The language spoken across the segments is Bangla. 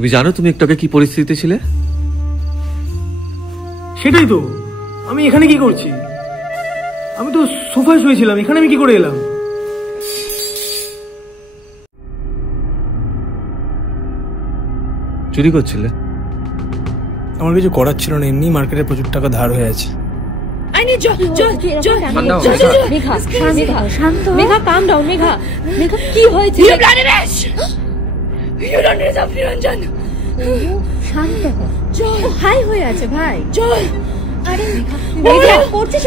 তুমি জানো তুমি একটু আগে কি পরিস্থিতিতে ছিলে? সেটাই তো, আমি এখানে কি করছি? আমি তো সোফায় শুয়েছিলাম, এখানে আমি কি করে এলাম? চুরি করছিলে? আমার কিছু করার ছিল না, এমনি মার্কেটে প্রচুর টাকা ধার হয়ে আছে। কি হয়েছে? শান্ত হাই হয়ে আছে ভাই। চল। আরে মেঘা করছিস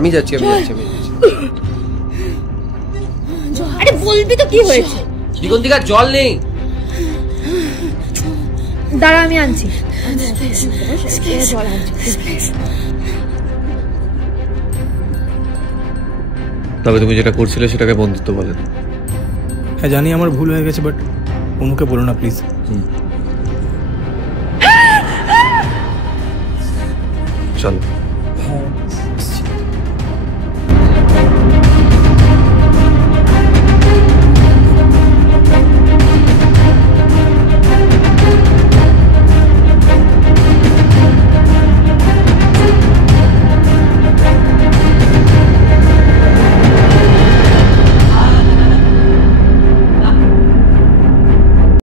আমি যাচ্ছি। আরে বলবি তো কি হয়েছে? দিগন্তিকা জল নেই। দাঁড়া আমি আনছি। জল আনছি। তবে তুমি যেটা করছিলে সেটাকে বন্ধুত্ব বলে না। হ্যাঁ জানি আমার ভুল হয়ে গেছে, বাট অনুকে বলো না প্লিজ। চলো।